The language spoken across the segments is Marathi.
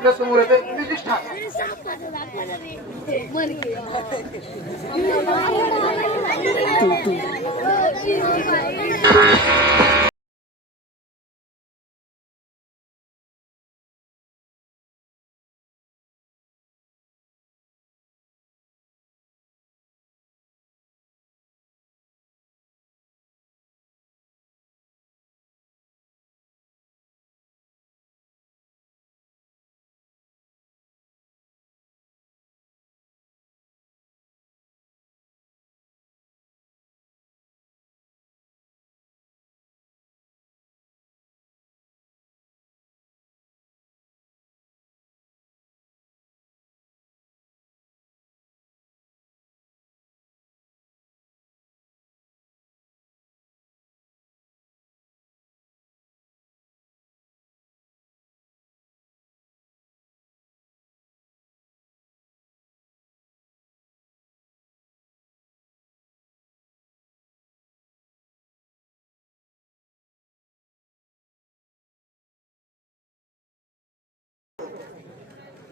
आपल्या समोर येते निष्ठा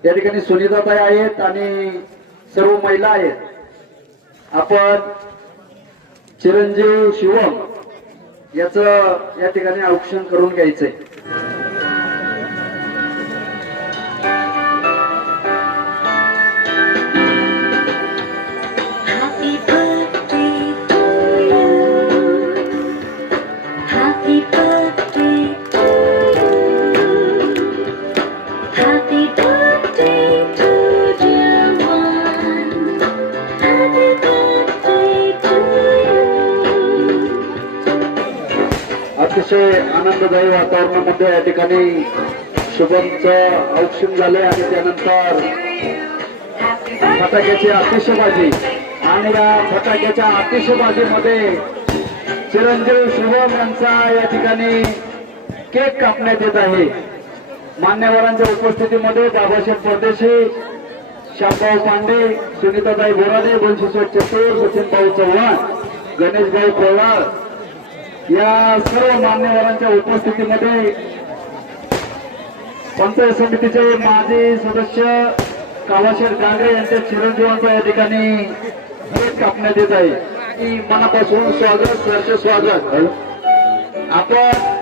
या ठिकाणी सुनीताताई आहेत आणि सर्व महिला आहेत। आपण चिरंजीव शिवम याचं या ठिकाणी औक्षण करून घ्यायचंय। अतिशय आनंददायी वातावरणामध्ये या ठिकाणी शुभमचं औक्षण झालंय आणि त्यानंतर फटाक्याची आतिषबाजी आणि या फटाक्याच्या आतिषबाजीमध्ये चिरंजीव शुभम यांचा या ठिकाणी केक कापण्यात येत आहे। मान्यवरांच्या उपस्थितीमध्ये बाबासाहेब परदेशी, श्यामभाऊ पांडे, सुनीताताई बोराडे, बंशीश्वर चतुर, सचिनभाऊ चव्हाण, गणेशभाऊ पवार या सर्व मान्यवरांच्या उपस्थितीमध्ये पंचायत समितीचे माजी सदस्य कावाशेठ गांगरे यांच्या चिरंजीवांचं या ठिकाणी केक कापण्यात येत आहे। मनापासून स्वागत, सहर्ष स्वागत। आपण